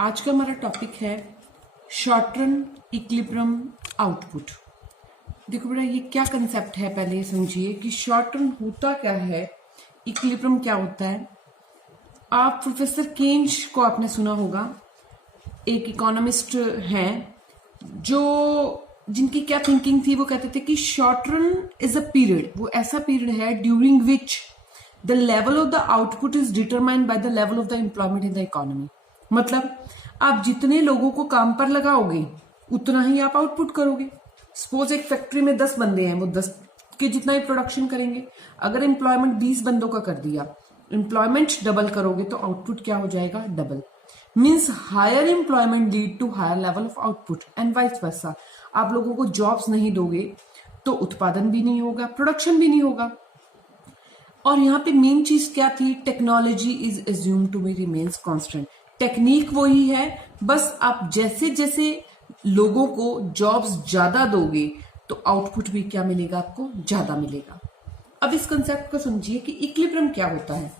आज का हमारा टॉपिक है शॉर्ट रन इक्विलिब्रियम आउटपुट। देखो बेटा, ये क्या कंसेप्ट है, पहले समझिए कि शॉर्ट रन होता क्या है, इक्विलिब्रियम क्या होता है। आप प्रोफेसर केन्ज को आपने सुना होगा, एक इकोनॉमिस्ट हैं जो जिनकी क्या थिंकिंग थी, वो कहते थे कि short run is a period, वो ऐसा पीरियड है during which the level of the output is determined by the level of the employment in the economy. मतलब आप जितने लोगों को काम पर लगाओगे उतना ही आप आउटपुट करोगे। सपोज एक फैक्ट्री में 10 बंदे हैं, वो 10 के जितना ही प्रोडक्शन करेंगे। अगर एम्प्लॉयमेंट 20 बंदों का कर दिया, एम्प्लॉयमेंट डबल करोगे तो आउटपुट क्या हो जाएगा, double. Means higher employment lead to higher level of output and vice versa. आप लोगों को जॉब्स नहीं दोगे तो उत्पादन भी नहीं होगा, प्रोडक्शन भी नहीं होगा। और यहाँ पे मेन चीज क्या थी, technology is assumed to be remains constant. Technique वही है, बस आप जैसे जैसे लोगों को जॉब्स ज्यादा दोगे तो आउटपुट भी क्या मिलेगा, आपको ज्यादा मिलेगा। अब इस कंसेप्ट को समझिए कि इक्विलिब्रियम क्या होता है।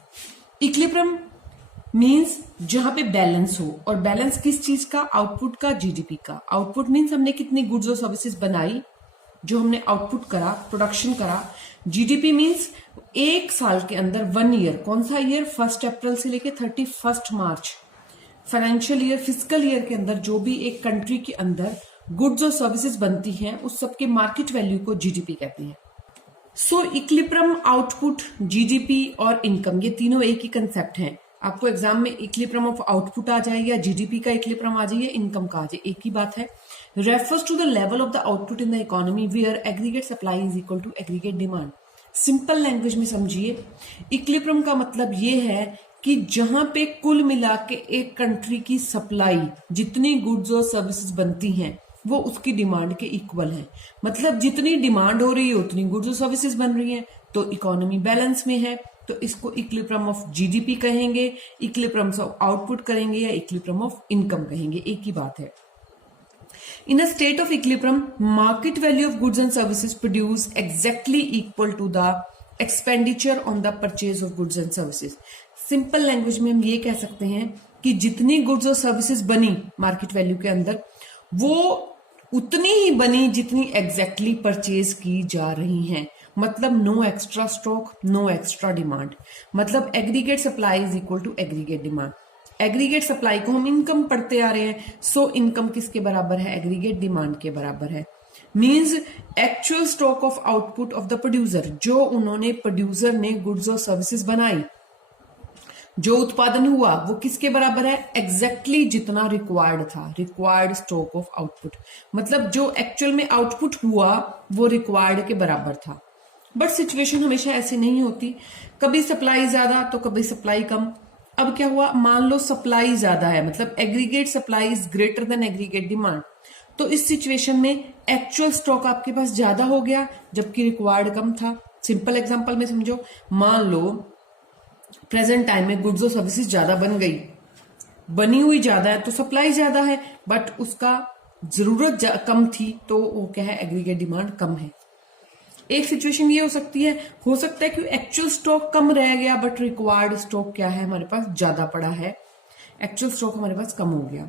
इक्विलिब्रियम मीन्स जहां पे बैलेंस हो, और बैलेंस किस चीज का, आउटपुट का, जीडीपी का। आउटपुट मीन्स हमने कितनी गुड्स और सर्विसेज बनाई, जो हमने आउटपुट करा, प्रोडक्शन करा। जीडीपी मीन्स एक साल के अंदर, 1 ईयर, कौन सा ईयर, 1 अप्रैल से लेके 31 मार्च, फाइनेंशियल ईयर, फिजिकल ईयर के अंदर जो भी एक कंट्री के अंदर गुड्स और सर्विसेज बनती हैं, उस सबके मार्केट वैल्यू को जीडीपी कहते हैं। सो इक्विलिब्रियम, आउटपुट, जीडीपी और इनकम, ये तीनों एक ही कंसेप्ट हैं। आपको एग्जाम में इक्विलिब्रियम ऑफ आउटपुट आ जाए या जीडीपी का इक्विलिब्रियम आ जाए या इनकम का आ जाए, एक ही बात है। Refers to the level of the output in the economy where aggregate supply is equal to aggregate demand. Simple language में समझिए, इक्विलिब्रियम का मतलब ये है कि जहां पे कुल मिला के एक कंट्री की सप्लाई, जितनी गुड्स और सर्विसेज बनती हैं, वो उसकी डिमांड के इक्वल है। मतलब जितनी डिमांड हो रही है उतनी गुड्स और सर्विसेज बन रही हैं, तो इकोनॉमी बैलेंस में है। तो इसको इक्विलिब्रियम ऑफ जीडीपी कहेंगे, इक्विलिब्रियम ऑफ आउटपुट करेंगे या इक्विलिब्रियम ऑफ इनकम कहेंगे, एक ही बात है। In a state of equilibrium, market value of goods and services produce exactly equal to the expenditure on the purchase of goods and services. Simple language में हम ये कह सकते हैं कि जितनी गुड्स और सर्विसेज बनी मार्केट वैल्यू के अंदर, वो उतनी ही बनी जितनी एग्जैक्टली परचेज की जा रही हैं। मतलब no extra stock, no extra demand. मतलब aggregate supply is equal to aggregate demand. Aggregate supply को हम इनकम पढ़ते आ रहे हैं, सो इनकम किसके बराबर है, एग्रीगेट डिमांड के बराबर है। Means actual stock of output of the producer, जो उन्होंने प्रोड्यूसर ने गुड्स और सर्विसेज बनाई, जो उत्पादन हुआ, वो किसके बराबर है, एग्जैक्टली जितना रिक्वायर्ड था, रिक्वायर्ड स्टॉक ऑफ आउटपुट। मतलब जो एक्चुअल में आउटपुट हुआ वो रिक्वायर्ड के बराबर था। बट सिचुएशन हमेशा ऐसी नहीं होती, कभी सप्लाई ज्यादा तो कभी सप्लाई कम। अब क्या हुआ, मान लो सप्लाई ज्यादा है, मतलब aggregate supply is greater than aggregate demand, तो इस सिचुएशन में एक्चुअल स्टॉक आपके पास ज्यादा हो गया जबकि रिक्वायर्ड कम था। सिंपल एग्जांपल में समझो, मान लो प्रेजेंट टाइम में गुड्स और सर्विसेज ज्यादा बन गई, बनी हुई ज्यादा है तो सप्लाई ज्यादा है, बट उसका जरूरत कम थी तो वो क्या है, एग्रीगेट डिमांड कम है। एक सिचुएशन ये हो सकती है, हो सकता है कि एक्चुअल स्टॉक कम रह गया बट रिक्वायर्ड स्टॉक क्या है, हमारे पास ज्यादा पड़ा है, एक्चुअल स्टॉक हमारे पास कम हो गया।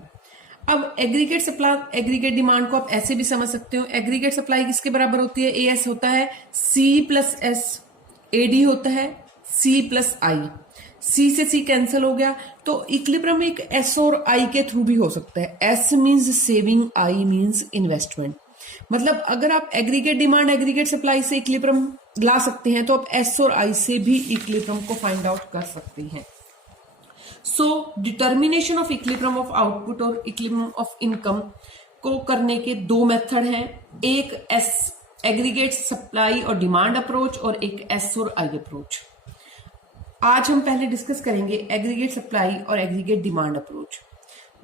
अब एग्रीगेट सप्लाई, एग्रीगेट डिमांड को आप ऐसे भी समझ सकते हो, एग्रीगेट सप्लाई किसके बराबर होती है, ए एस होता है सी प्लस एस, एडी होता है सी प्लस आई, सी से सी कैंसिल हो गया, तो इक्विलिब्रियम एक एस और आई के थ्रू भी हो सकता है। S means saving, I means investment. मतलब अगर आप एग्रीगेट डिमांड, एग्रीगेट सप्लाई से इक्विलिब्रियम ला सकते हैं तो आप एस और आई से भी इक्विलिब्रियम को फाइंड आउट कर सकते हैं। So determination of equilibrium of output और इक्विलिब्रियम ऑफ इनकम को करने के 2 मेथड हैं, एक एस एग्रीगेट सप्लाई और डिमांड अप्रोच और एक एस और आई अप्रोच। आज हम पहले डिस्कस करेंगे एग्रीगेट सप्लाई और एग्रीगेट डिमांड अप्रोच।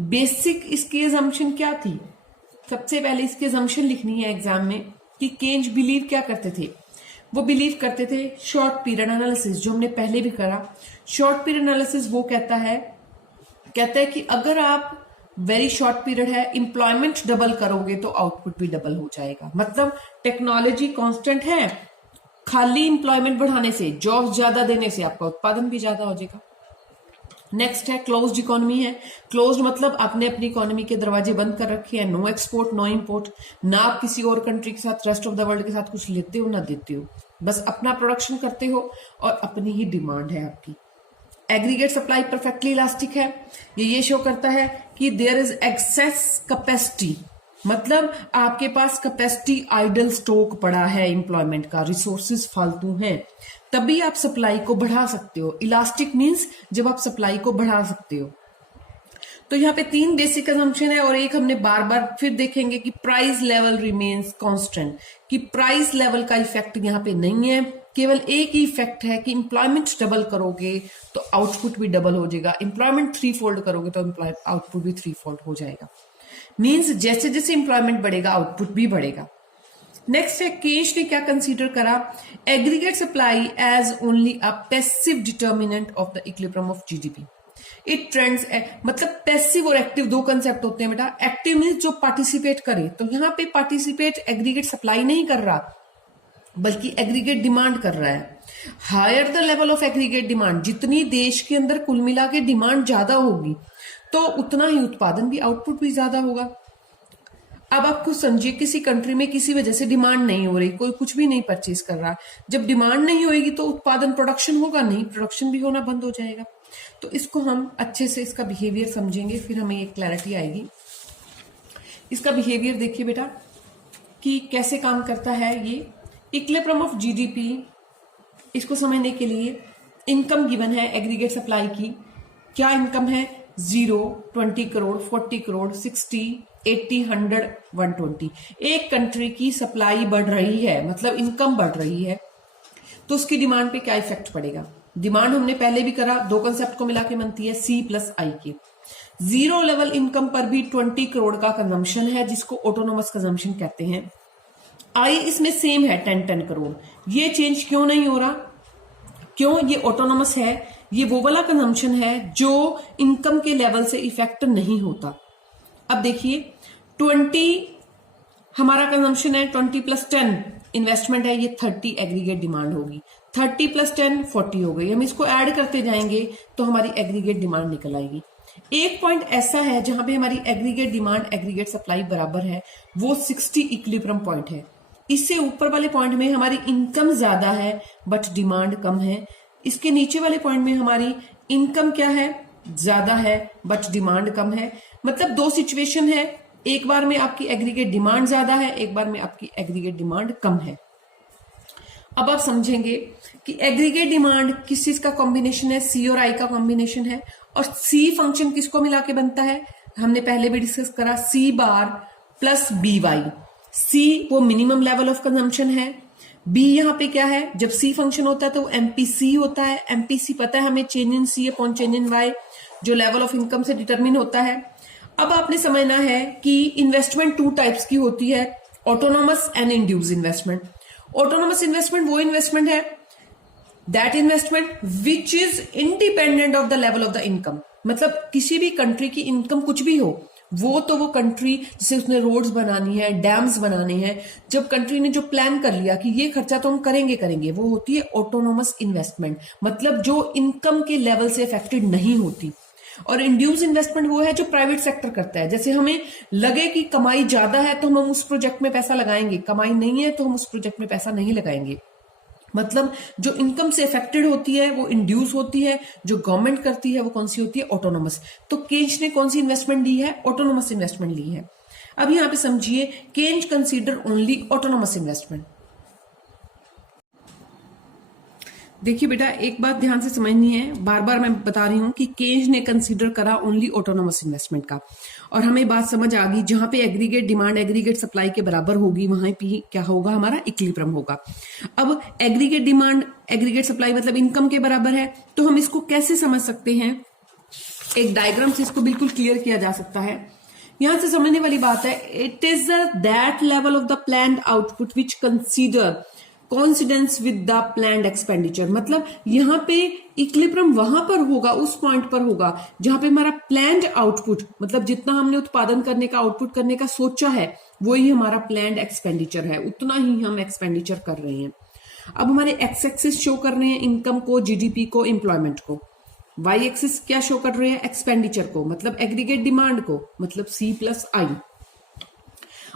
बेसिक इसकी असम्पशन क्या थी, सबसे पहले इसकी असम्पशन लिखनी है एग्जाम में कि केन्ज बिलीव क्या करते थे, वो बिलीव करते थे शॉर्ट पीरियड एनालिसिस, जो हमने पहले भी करा। शॉर्ट पीरियड एनालिसिस वो कहता है कि अगर आप वेरी शॉर्ट पीरियड है, एम्प्लॉयमेंट डबल करोगे तो आउटपुट भी डबल हो जाएगा। मतलब टेक्नोलॉजी कांस्टेंट है, खाली एम्प्लॉयमेंट बढ़ाने से, जॉब्स ज्यादा देने से आपका उत्पादन भी ज्यादा हो जाएगा। नेक्स्ट है क्लोज्ड इकोनॉमी है। क्लोज्ड मतलब आपने अपनी इकोनॉमी के दरवाजे बंद कर रखे हैं, नो एक्सपोर्ट नो इंपोर्ट, ना आप किसी और कंट्री के साथ, रेस्ट ऑफ द वर्ल्ड के साथ कुछ लेते हो ना देते हो, बस अपना प्रोडक्शन करते हो और अपनी ही डिमांड है आपकी। एग्रीगेट सप्लाई परफेक्टली इलास्टिक है, ये शो करता है कि देयर इज एक्सेस कैपेसिटी, मतलब आपके पास कैपेसिटी आइडल स्टॉक पड़ा है एम्प्लॉयमेंट का, रिसोर्सेज फालतू हैं, तभी आप सप्लाई को बढ़ा सकते हो। इलास्टिक मींस जब आप सप्लाई को बढ़ा सकते हो। तो यहाँ पे 3 बेसिक असम्पशन है और एक हमने बार बार फिर देखेंगे कि प्राइस लेवल रिमेन्स कांस्टेंट, कि प्राइस लेवल का इफेक्ट यहाँ पे नहीं है, केवल एक ही इफेक्ट है कि एम्प्लॉयमेंट डबल करोगे तो आउटपुट भी डबल हो जाएगा, एम्प्लॉयमेंट 3 फोल्ड करोगे तो आउटपुट भी 3 फोल्ड हो जाएगा। मीन्स जैसे जैसे एम्प्लॉयमेंट बढ़ेगा आउटपुट भी बढ़ेगा। नेक्स्ट है केश ने क्या कंसीडर करा, aggregate supply as only a passive determinant of the equilibrium of GDP. It trends, मतलब पैसिव और एक्टिव 2 कंसेप्ट होते हैं बेटा। एक्टिव मीन्स जो पार्टिसिपेट करे, तो यहाँ पे पार्टिसिपेट एग्रीगेट सप्लाई नहीं कर रहा बल्कि एग्रीगेट डिमांड कर रहा है। Higher the level of aggregate demand, जितनी देश के अंदर कुल मिला के डिमांड ज्यादा होगी तो उतना ही उत्पादन भी, आउटपुट भी ज्यादा होगा। अब आप खुद समझिए, किसी कंट्री में किसी वजह से डिमांड नहीं हो रही, कोई कुछ भी नहीं परचेज कर रहा, जब डिमांड नहीं होगी तो उत्पादन, प्रोडक्शन होगा नहीं, प्रोडक्शन भी होना बंद हो जाएगा। तो इसको हम अच्छे से इसका बिहेवियर समझेंगे, फिर हमें एक क्लैरिटी आएगी। इसका बिहेवियर देखिए बेटा कि कैसे काम करता है ये इक्विलिब्रियम ऑफ जीडीपी। इसको समझने के लिए इनकम गिवन है एग्रीगेट सप्लाई की, क्या इनकम है 0, 20 करोड़, 40 करोड़, 60, 80, 100, 120। एक कंट्री की सप्लाई बढ़ रही है मतलब इनकम बढ़ रही है, तो उसकी डिमांड पे क्या इफेक्ट पड़ेगा। डिमांड हमने पहले भी करा, 2 कंसेप्ट को मिला के बनती है C प्लस I के। 0 लेवल इनकम पर भी 20 करोड़ का कंजम्पशन है जिसको ऑटोनोमस कंजम्पशन कहते हैं। I इसमें सेम है 10 करोड़। ये चेंज क्यों नहीं हो रहा, क्यों, ये ऑटोनोमस है, ये वो वाला कंजम्पशन है जो इनकम के लेवल से इफेक्ट नहीं होता। अब देखिए 20 हमारा कंजम्पशन है, 20 प्लस 10 इन्वेस्टमेंट है, ये 30 एग्रीगेट डिमांड होगी, 30 प्लस 10 40 हो गई। हम इसको ऐड करते जाएंगे तो हमारी एग्रीगेट डिमांड निकल आएगी। एक पॉइंट ऐसा है जहां पे हमारी एग्रीगेट डिमांड एग्रीगेट सप्लाई बराबर है, वो 60 इक्विलिब्रियम पॉइंट है। इससे ऊपर वाले पॉइंट में हमारी इनकम ज्यादा है बट डिमांड कम है, इसके नीचे वाले पॉइंट में हमारी इनकम क्या है, ज्यादा है बट डिमांड कम है। मतलब 2 सिचुएशन है, एक बार में आपकी एग्रीगेट डिमांड ज्यादा है, एक बार में आपकी एग्रीगेट डिमांड कम है। अब आप समझेंगे कि एग्रीगेट डिमांड किस चीज का कॉम्बिनेशन है, C और I का कॉम्बिनेशन है, और C फंक्शन किसको मिला के बनता है, हमने पहले भी डिस्कस करा, C bar plus BY। C वो मिनिमम लेवल ऑफ कंजम्पशन है, B यहाँ पे क्या है, जब C फंक्शन होता है तो MPC होता है। MPC पता है हमें, change in C upon change in Y, जो लेवल ऑफ इनकम से डिटरमिन होता है। अब आपने समझना है कि इन्वेस्टमेंट 2 टाइप्स की होती है, autonomous and induce investment. Autonomous investment वो इन्वेस्टमेंट है, that investment which is independent of the level of the income. मतलब किसी भी कंट्री की इनकम कुछ भी हो, वो कंट्री, जैसे उसने रोड्स बनानी है, डैम्स बनाने हैं, जब कंट्री ने जो प्लान कर लिया कि ये खर्चा तो हम करेंगे, वो होती है ऑटोनोमस इन्वेस्टमेंट, मतलब जो इनकम के लेवल से अफेक्टेड नहीं होती। और इंड्यूस इन्वेस्टमेंट वो है जो प्राइवेट सेक्टर करता है, जैसे हमें लगे कि कमाई ज्यादा है तो हम उस प्रोजेक्ट में पैसा लगाएंगे, कमाई नहीं है तो हम उस प्रोजेक्ट में पैसा नहीं लगाएंगे। मतलब जो इनकम से अफेक्टेड होती है वो इंड्यूस होती है, जो गवर्नमेंट करती है वो कौन सी होती है, ऑटोनोमस। तो केंज ने कौन सी इन्वेस्टमेंट ली है, ऑटोनोमस इन्वेस्टमेंट ली है। अब यहां पे समझिए, केंज कंसीडर ओनली ऑटोनोमस इन्वेस्टमेंट। देखिए बेटा, एक बात ध्यान से समझनी है, बार बार मैं बता रही हूं कि केंज ने कंसीडर करा ओनली ऑटोनोमस इन्वेस्टमेंट का, और हमें बात समझ आ गई, जहां पे एग्रीगेट डिमांड एग्रीगेट सप्लाई के बराबर होगी वहां पे क्या होगा, हमारा इक्विलिब्रियम होगा। अब एग्रीगेट डिमांड एग्रीगेट सप्लाई मतलब इनकम के बराबर है, तो हम इसको कैसे समझ सकते हैं, एक डायग्राम से इसको बिल्कुल क्लियर किया जा सकता है। यहां से समझने वाली बात है, it is that level of the planned output which consider coincidence with the planned expenditure. मतलब यहाँ पे इक्विलिब्रियम वहां पर होगा, उस पॉइंट पर होगा जहां पे हमारा प्लान्ड आउटपुट, मतलब जितना हमने उत्पादन करने का, आउटपुट करने का सोचा है, वही हमारा प्लान्ड एक्सपेंडिचर है, उतना ही हम एक्सपेंडिचर कर रहे हैं। अब हमारे एक्स एक्सिस शो कर रहे हैं इनकम को, जीडीपी को, एम्प्लॉयमेंट को। वाई एक्सिस क्या शो कर रहे हैं, एक्सपेंडिचर को, मतलब एग्रीगेट डिमांड को, मतलब सी प्लस आई।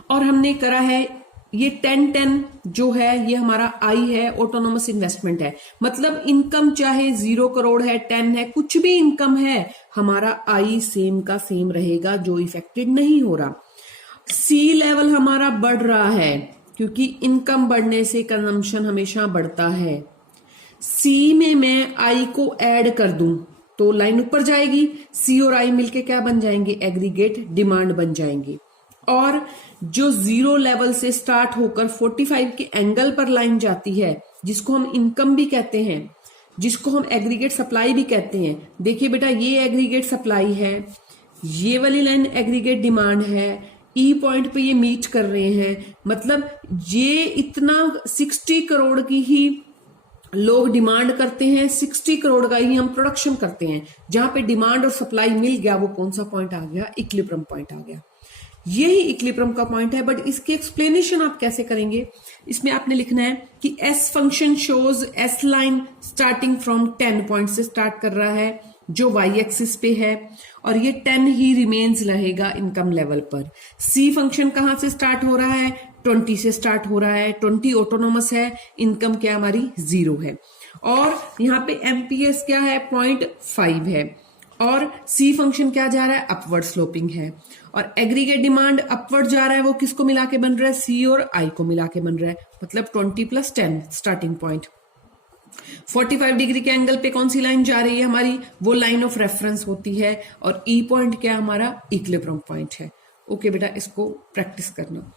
और हमने करा है ये 10-10 जो है ये हमारा आई है, ऑटोनोमस इन्वेस्टमेंट है, मतलब इनकम चाहे 0 करोड़ है, 10 है, कुछ भी इनकम है, हमारा आई सेम का सेम रहेगा, जो इफेक्टेड नहीं हो रहा। सी लेवल हमारा बढ़ रहा है क्योंकि इनकम बढ़ने से कंजम्पशन हमेशा बढ़ता है। सी में मैं आई को ऐड कर दूं तो लाइन ऊपर जाएगी, सी और आई मिलके क्या बन जाएंगे, एग्रीगेट डिमांड बन जाएंगे। और जो 0 लेवल से स्टार्ट होकर 45 के एंगल पर लाइन जाती है, जिसको हम इनकम भी कहते हैं, जिसको हम एग्रीगेट सप्लाई भी कहते हैं। देखिए बेटा, ये एग्रीगेट सप्लाई है, ये वाली लाइन एग्रीगेट डिमांड है, ई पॉइंट पे ये मीट कर रहे हैं, मतलब ये इतना 60 करोड़ की ही लोग डिमांड करते हैं, 60 करोड़ का ही हम प्रोडक्शन करते हैं। जहां पे डिमांड और सप्लाई मिल गया, वो कौन सा पॉइंट आ गया, इक्विलिब्रियम पॉइंट आ गया। यही इक्विलिब्रियम का पॉइंट है। बट इसकी एक्सप्लेनेशन आप कैसे करेंगे, इसमें आपने लिखना है कि S function shows S line starting from 10 point से स्टार्ट कर रहा है, जो वाई एक्सिस पे है, और ये 10 ही रिमेन्स रहेगा इनकम लेवल पर। सी फंक्शन कहां से स्टार्ट हो रहा है, 20 से स्टार्ट हो रहा है, 20 ऑटोनोमस है, इनकम क्या हमारी 0 है, और यहाँ पे एमपीएस क्या है, 0.5 है, और सी फंक्शन क्या जा रहा है, अपवर्ड स्लोपिंग है, और एग्रीगेट डिमांड अपवर्ड जा रहा है, वो किसको मिला के बन रहा है, सी और आई को मिला के बन रहा है, मतलब 20 + 10 स्टार्टिंग पॉइंट। 45 डिग्री के एंगल पे कौन सी लाइन जा रही है हमारी, वो लाइन ऑफ रेफरेंस होती है, और ई पॉइंट क्या हमारा, इक्विलिब्रियम पॉइंट है। ओके बेटा, इसको प्रैक्टिस करना।